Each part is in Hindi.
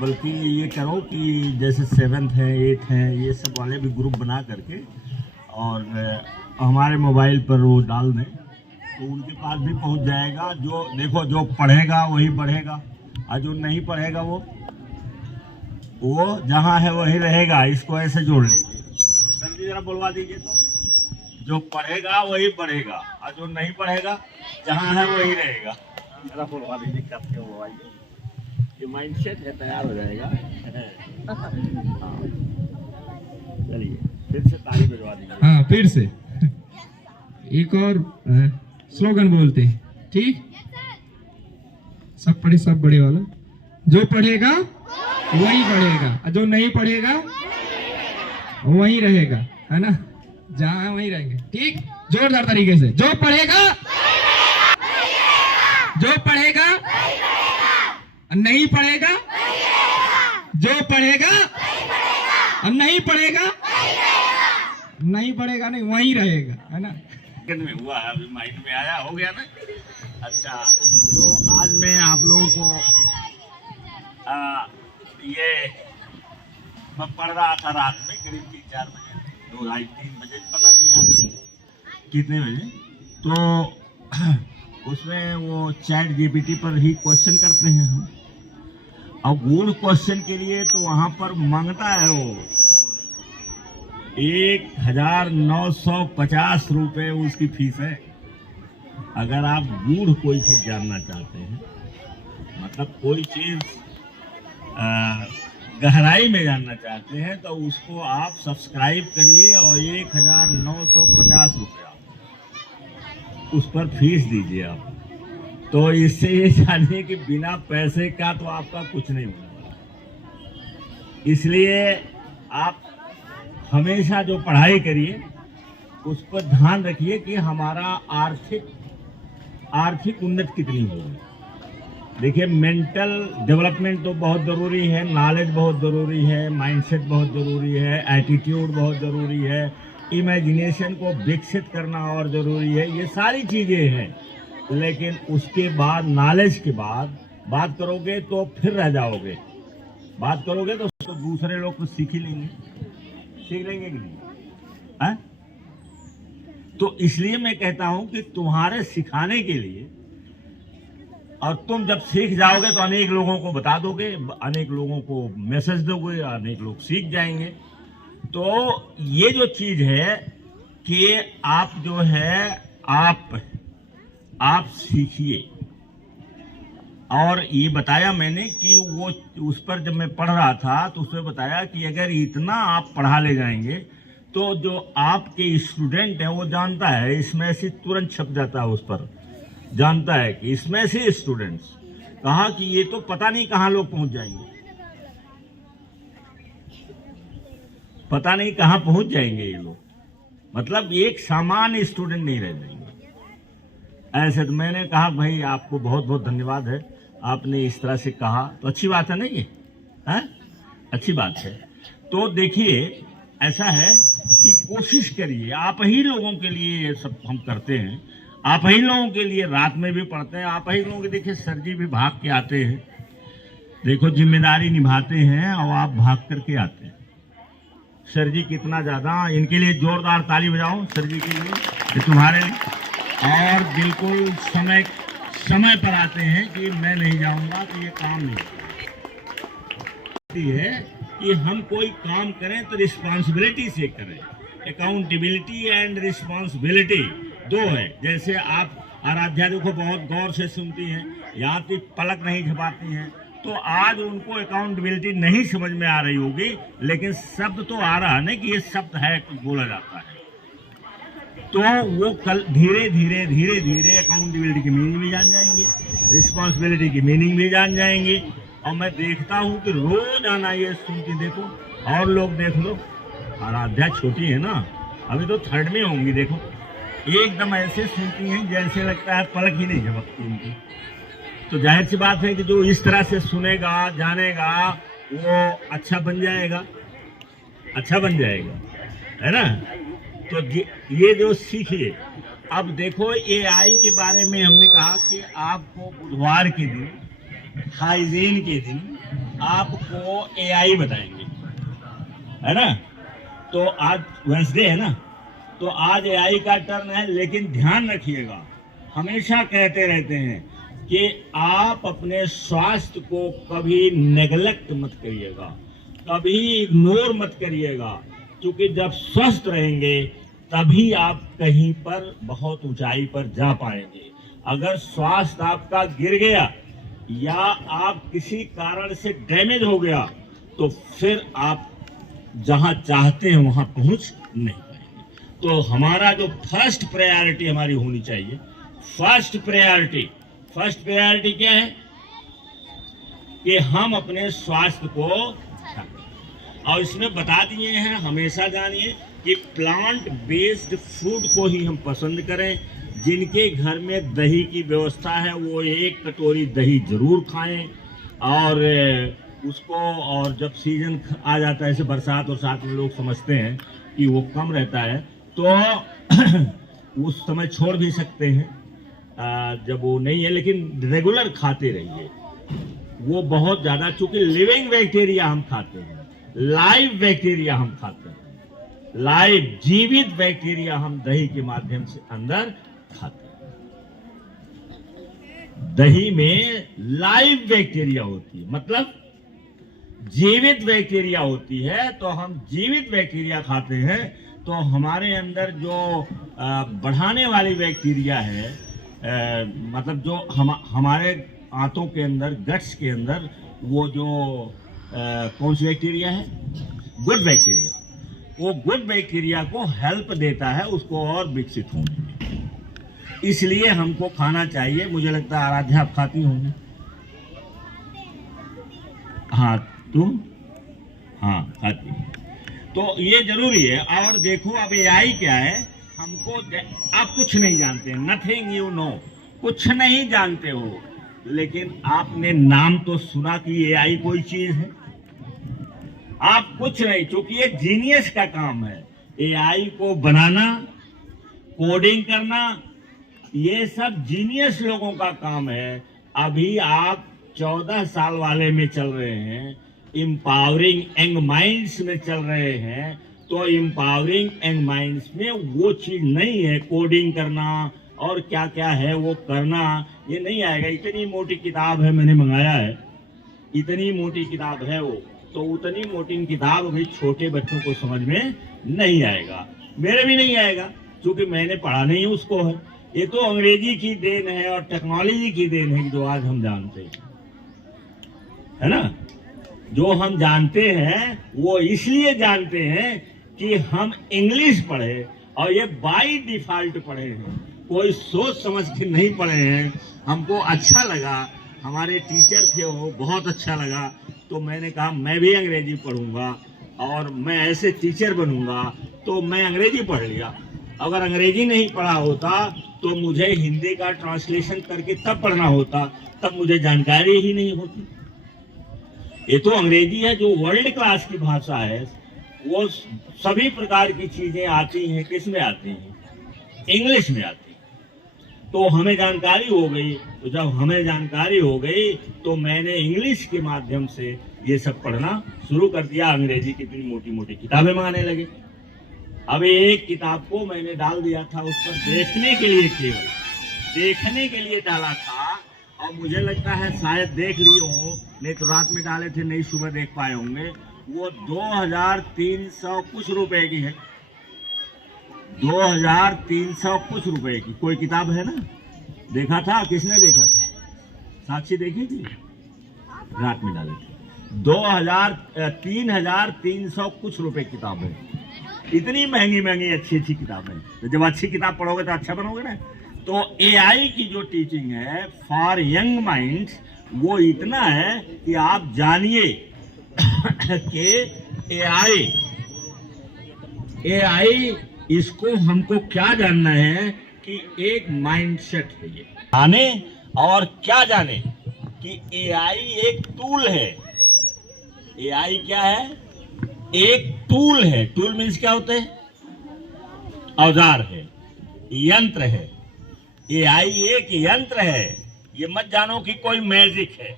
बल्कि ये करो कि जैसे 7th है 8th है ये सब वाले भी ग्रुप बना करके और हमारे मोबाइल पर वो डाल दें तो उनके पास भी पहुंच जाएगा। जो देखो जो पढ़ेगा वही पढ़ेगा और जो नहीं पढ़ेगा वो जहाँ है वही रहेगा। इसको ऐसे जोड़ लीजिए, जल्दी जरा बोलवा दीजिए। तो जो पढ़ेगा वही पढ़ेगा और जो नहीं पढ़ेगा जहाँ है वही रहेगा। जरा बोलवा दीजिए कब के बोलवाइए, ये माइंडसेट है, तैयार हो जाएगा। चलिए फिर से ताली बजवा दीजिए। हाँ फिर से एक और स्लोगन बोलते हैं, ठीक? सब पढ़े सब बड़े वाला। जो पढ़ेगा वही पढ़ेगा और जो नहीं पढ़ेगा वही रहेगा, है ना? जहाँ है वही रहेंगे, ठीक? जोरदार तरीके से जो पढ़ेगा नहीं पढ़ेगा, जो पढ़ेगा और नहीं पढ़ेगा नहीं वही रहेगा, है ना? में हुआ है, अभी माइंड में आया, हो गया ना। अच्छा, तो आज मैं आप लोगों को ये मैं पढ़ रहा था रात में करीब 3-4 बजे, 2, 2:30, 3 बजे, पता नहीं यार कितने बजे। तो उसमें वो चैट जीपीटी पर ही क्वेश्चन करते हैं हम, और गुड क्वेश्चन के लिए तो वहाँ पर मांगता है वो 1950 रुपये उसकी फीस है। अगर आप गूढ़ कोई चीज़ जानना चाहते हैं, मतलब कोई चीज़ गहराई में जानना चाहते हैं, तो उसको आप सब्सक्राइब करिए और 1950 रुपया उस पर फीस दीजिए आप। तो इससे ये जानिए कि बिना पैसे का तो आपका कुछ नहीं होने वाला। इसलिए आप हमेशा जो पढ़ाई करिए उस पर ध्यान रखिए कि हमारा आर्थिक उन्नति कितनी होगी। देखिए, मेंटल डेवलपमेंट तो बहुत ज़रूरी है, नॉलेज बहुत ज़रूरी है, माइंडसेट बहुत ज़रूरी है, एटीट्यूड बहुत ज़रूरी है, इमेजिनेशन को विकसित करना और ज़रूरी है। ये सारी चीज़ें हैं, लेकिन उसके बाद नॉलेज के बाद बात करोगे तो फिर रह जाओगे। बात करोगे तो दूसरे लोग तो सीख लेंगे कि नहीं है? तो इसलिए मैं कहता हूं कि तुम्हारे सिखाने के लिए, और तुम जब सीख जाओगे तो अनेक लोगों को बता दोगे, अनेक लोगों को मैसेज दोगे, अनेक लोग सीख जाएंगे। तो ये जो चीज़ है कि आप जो है आप सीखिए। और ये बताया मैंने कि वो उस पर जब मैं पढ़ रहा था तो उसमें बताया कि अगर इतना आप पढ़ा ले जाएंगे तो जो आपके स्टूडेंट हैं वो जानता है, इसमें से तुरंत छप जाता है, उस पर जानता है कि इसमें से स्टूडेंट्स कहा कि ये तो पता नहीं कहाँ लोग पहुंच जाएंगे, पता नहीं कहाँ पहुंच जाएंगे ये लोग, मतलब एक सामान्य स्टूडेंट नहीं रह जाएंगे। ऐसे तो मैंने कहा भाई आपको बहुत बहुत धन्यवाद है, आपने इस तरह से कहा, तो अच्छी बात है ना, ये है अच्छी बात है। तो देखिए, ऐसा है कि कोशिश करिए, आप ही लोगों के लिए ये सब हम करते हैं, आप ही लोगों के लिए रात में भी पढ़ते हैं, आप ही लोगों के। देखिए सर जी भी भाग के आते हैं, देखो जिम्मेदारी निभाते हैं और आप भाग करके आते हैं। सर जी कितना ज़्यादा, इनके लिए जोरदार ताली बजाओ सर जी के लिए, कि तुम्हारे और बिल्कुल समय पर आते हैं कि मैं नहीं जाऊंगा तो ये काम नहीं है कि हम कोई काम करें तो रिस्पॉन्सिबिलिटी से करें। अकाउंटेबिलिटी एंड रिस्पॉन्सिबिलिटी दो है। जैसे आप आराध्या देखो बहुत गौर से सुनती हैं, यहाँ तक पलक नहीं झपाती हैं, तो आज उनको अकाउंटेबिलिटी नहीं समझ में आ रही होगी, लेकिन शब्द तो आ रहा है ना कि ये शब्द है, बोला जाता है। तो वो कल धीरे धीरे अकाउंटेबिलिटी की मीनिंग भी जान जाएंगे, रिस्पॉन्सिबिलिटी की मीनिंग भी जान जाएंगे। और मैं देखता हूँ कि रोज आना ये सुनती, देखो और लोग देख लो, आराध्या छोटी है ना, अभी तो 3rd में होंगी, देखो एकदम ऐसे सुनती हैं जैसे लगता है पलक ही नहीं झपकती उनकी। तो जाहिर सी बात है कि जो इस तरह से सुनेगा जानेगा वो अच्छा बन जाएगा, है ना। तो ये जो सीखिए। अब देखो एआई के बारे में हमने कहा कि आपको बुधवार के दिन, हाइजीन के दिन आपको एआई बताएंगे, है ना। तो आज वेंसडे है ना, तो आज एआई का टर्न है, लेकिन ध्यान रखिएगा, हमेशा कहते रहते हैं कि आप अपने स्वास्थ्य को कभी नेग्लेक्ट मत करिएगा, कभी इग्नोर मत करिएगा, क्योंकि जब स्वस्थ रहेंगे तभी आप कहीं पर बहुत ऊंचाई पर जा पाएंगे। अगर स्वास्थ्य आपका गिर गया या आप किसी कारण से डैमेज हो गया तो फिर आप जहां चाहते हैं वहां पहुंच नहीं पाएंगे। तो हमारा जो फर्स्ट प्रायोरिटी हमारी होनी चाहिए, फर्स्ट प्रायोरिटी क्या है कि हम अपने स्वास्थ्य को, और इसमें बता दिए हैं, हमेशा जानिए कि प्लांट बेस्ड फूड को ही हम पसंद करें। जिनके घर में दही की व्यवस्था है वो 1 कटोरी दही जरूर खाएं, और उसको, और जब सीजन आ जाता है, जैसे बरसात और साथ में लोग समझते हैं कि वो कम रहता है, तो उस समय छोड़ भी सकते हैं जब वो नहीं है, लेकिन रेगुलर खाते रहिए। वो बहुत ज़्यादा, चूंकि लिविंग बैक्टीरिया हम खाते हैं, लाइव बैक्टीरिया हम खाते हैं, लाइव जीवित बैक्टीरिया हम दही के माध्यम से अंदर खाते हैं। दही में लाइव बैक्टीरिया होती है, मतलब जीवित बैक्टीरिया होती है। तो हम जीवित बैक्टीरिया खाते हैं, तो हमारे अंदर जो बढ़ाने वाली बैक्टीरिया है, मतलब जो हमारे आंतों के अंदर, गट्स के अंदर, वो जो कौन सी बैक्टीरिया है, गुड बैक्टीरिया, वो गुड बैक्टीरिया को हेल्प देता है उसको और विकसित होने में। इसलिए हमको खाना चाहिए। मुझे लगता है आराध्या आप खाती होंगी, हाँ तुम, हाँ खाती। तो ये जरूरी है। और देखो अब एआई क्या है, हमको, आप कुछ नहीं जानते, नथिंग यू नो, कुछ नहीं जानते हो, लेकिन आपने नाम तो सुना कि एआई कोई चीज है। आप कुछ नहीं, क्योंकि ये जीनियस का काम है, एआई को बनाना, कोडिंग करना, ये सब जीनियस लोगों का काम है। अभी आप 14 साल वाले में चल रहे हैं, एम्पावरिंग यंग माइंड्स में चल रहे हैं। तो एम्पावरिंग यंग माइंड्स में वो चीज नहीं है, कोडिंग करना और क्या क्या है वो करना, ये नहीं आएगा। इतनी मोटी किताब है, मैंने मंगाया है, इतनी मोटी किताब है वो, तो उतनी मोटी किताब भी छोटे बच्चों को समझ में नहीं आएगा, मेरे भी नहीं आएगा, क्योंकि मैंने पढ़ा नहीं उसको है। ये तो अंग्रेजी की देन है और टेक्नोलॉजी की देन है जो आज हम जानते हैं, है ना। जो हम जानते हैं वो इसलिए जानते हैं कि हम इंग्लिश पढ़े, और ये बाय डिफॉल्ट पढ़े हैं, कोई सोच समझ के नहीं पढ़े हैं। हमको अच्छा लगा, हमारे टीचर थे वो, बहुत अच्छा लगा, तो मैंने कहा मैं भी अंग्रेजी पढ़ूंगा और मैं ऐसे टीचर बनूंगा। तो मैं अंग्रेजी पढ़ लिया। अगर अंग्रेजी नहीं पढ़ा होता तो मुझे हिंदी का ट्रांसलेशन करके तब पढ़ना होता, तब मुझे जानकारी ही नहीं होती। ये तो अंग्रेजी है जो वर्ल्ड क्लास की भाषा है, वो सभी प्रकार की चीजें आती हैं, किस में आती हैं, इंग्लिश में आती हैं। तो हमें जानकारी हो गई, तो जब हमें जानकारी हो गई तो मैंने इंग्लिश के माध्यम से ये सब पढ़ना शुरू कर दिया। अंग्रेजी की इतनी मोटी मोटी किताबें मंगाने लगे। अब एक किताब को मैंने डाल दिया था उस पर देखने के लिए, केवल देखने के लिए डाला था, और मुझे लगता है शायद देख लिए हो, नहीं तो रात में डाले थे, नहीं सुबह देख पाए होंगे। वो 2300 कुछ रुपए की है, 2300 कुछ रुपए की कोई किताब है ना। देखा था, किसने देखा था, साक्षी देखी थी, रात में डाले थे। 3300 कुछ रुपए किताब है। इतनी महंगी महंगी अच्छी अच्छी किताबें, तो जब अच्छी किताब पढ़ोगे तो अच्छा बनोगे ना। तो एआई की जो टीचिंग है फॉर यंग माइंड्स, वो इतना है कि आप जानिए कि एआई इसको हमको क्या जानना है कि एक माइंडसेट है ये जाने, और क्या जाने कि एआई एक टूल है। एआई क्या है, एक टूल है। टूल मीन्स क्या होते हैं, औजार है, यंत्र है। एआई एक यंत्र है, ये मत जानो कि कोई मैजिक है।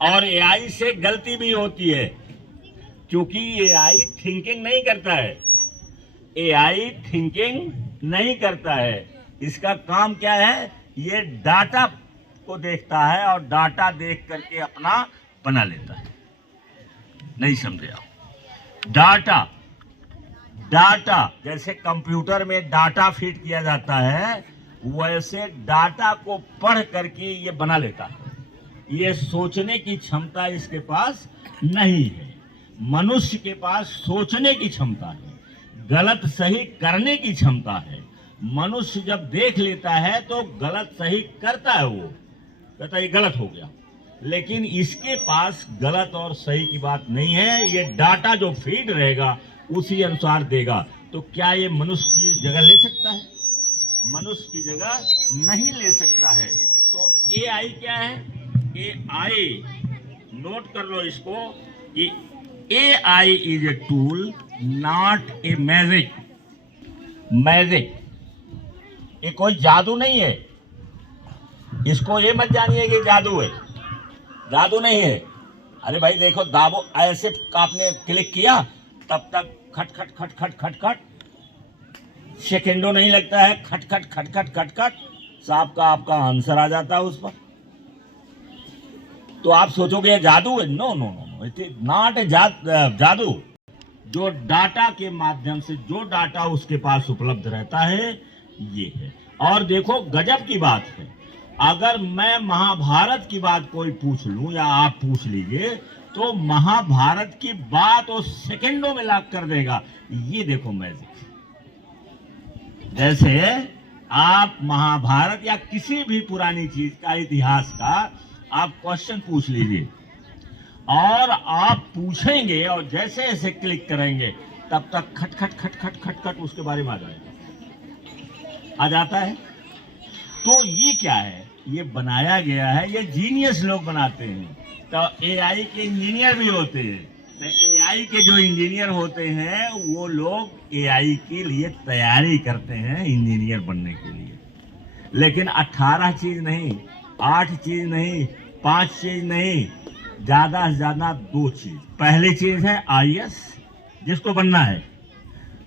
और एआई से गलती भी होती है, क्योंकि एआई थिंकिंग नहीं करता है। एआई थिंकिंग नहीं करता है। इसका काम क्या है? ये डाटा को देखता है और डाटा देख करके अपना बना लेता है। नहीं समझे आप? डाटा जैसे कंप्यूटर में डाटा फीड किया जाता है, वैसे डाटा को पढ़ करके ये बना लेता है। ये सोचने की क्षमता इसके पास नहीं है। मनुष्य के पास सोचने की क्षमता है, गलत सही करने की क्षमता है। मनुष्य जब देख लेता है तो गलत सही करता है, वो कहता है ये गलत हो गया, लेकिन इसके पास गलत और सही की बात नहीं है। ये डाटा जो फीड रहेगा उसी अनुसार देगा। तो क्या ये मनुष्य की जगह ले सकता है? मनुष्य की जगह नहीं ले सकता है। तो एआई क्या है? एआई, नोट कर लो इसको कि AI is a tool, not a magic. Magic ये कोई जादू नहीं है। इसको ये मत जानिए कि जादू है, जादू नहीं है। अरे भाई देखो, दाबो ऐसे आपने क्लिक किया तब तक खट खट खट खट खट खट, सेकेंडों नहीं लगता है, खट खट खट खट खट खट, साहब का आपका आंसर आ जाता है उस पर। तो आप सोचोगे जादू है? No no no, it is not a जादू। जो डाटा के माध्यम से जो डाटा उसके पास उपलब्ध रहता है, ये है। और देखो गजब की बात है, अगर मैं महाभारत की बात कोई पूछ लूं या आप पूछ लीजिए, तो महाभारत की बात वो सेकंडों में लाक कर देगा। ये देखो मैजिक। जैसे आप महाभारत या किसी भी पुरानी चीज का, इतिहास का आप क्वेश्चन पूछ लीजिए, और आप पूछेंगे और जैसे ऐसे क्लिक करेंगे तब तक खट खट खट खट खट खट उसके बारे में आ जाता है। तो ये क्या है? ये बनाया गया है, ये जीनियस लोग बनाते हैं। तो एआई के इंजीनियर भी होते हैं। तो एआई के जो इंजीनियर होते हैं वो लोग एआई के लिए तैयारी करते हैं इंजीनियर बनने के लिए। लेकिन 18 चीज नहीं, 8 चीज नहीं, 5 चीज नहीं, ज्यादा से ज्यादा 2 चीज। पहली चीज है आईएएस, जिसको बनना है।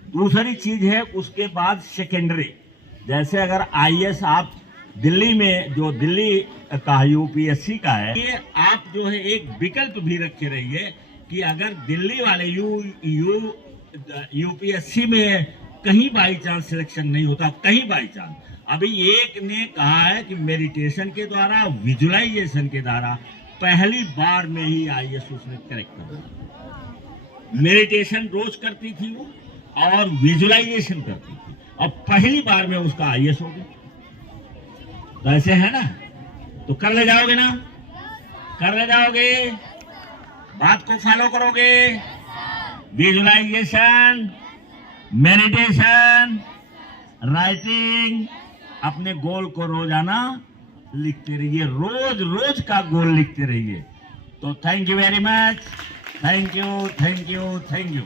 दूसरी चीज है उसके बाद सेकेंडरी। जैसे अगर आईएएस आप दिल्ली में, जो दिल्ली का यूपीएससी का है, ये आप जो है एक विकल्प भी रखे रहिए कि अगर दिल्ली वाले यूपीएससी में कहीं बाई चांस सिलेक्शन नहीं होता, कहीं बाई चांस, अभी एक ने कहा है कि मेडिटेशन के द्वारा, विजुअलाइजेशन के द्वारा पहली बार में ही आईएएस उसने करेक्ट कर दिया। मेडिटेशन रोज करती थी वो और विजुअलाइजेशन करती थी, और पहली बार में उसका आईएएस हो गया। तो ऐसे है ना? तो कर ले जाओगे ना? कर ले जाओगे? बात को फॉलो करोगे? विजुअलाइजेशन, मेडिटेशन, राइटिंग, अपने गोल को रोजाना लिखते रहिए, रोज रोज का गोल लिखते रहिए। तो thank you very much, thank you thank you thank you.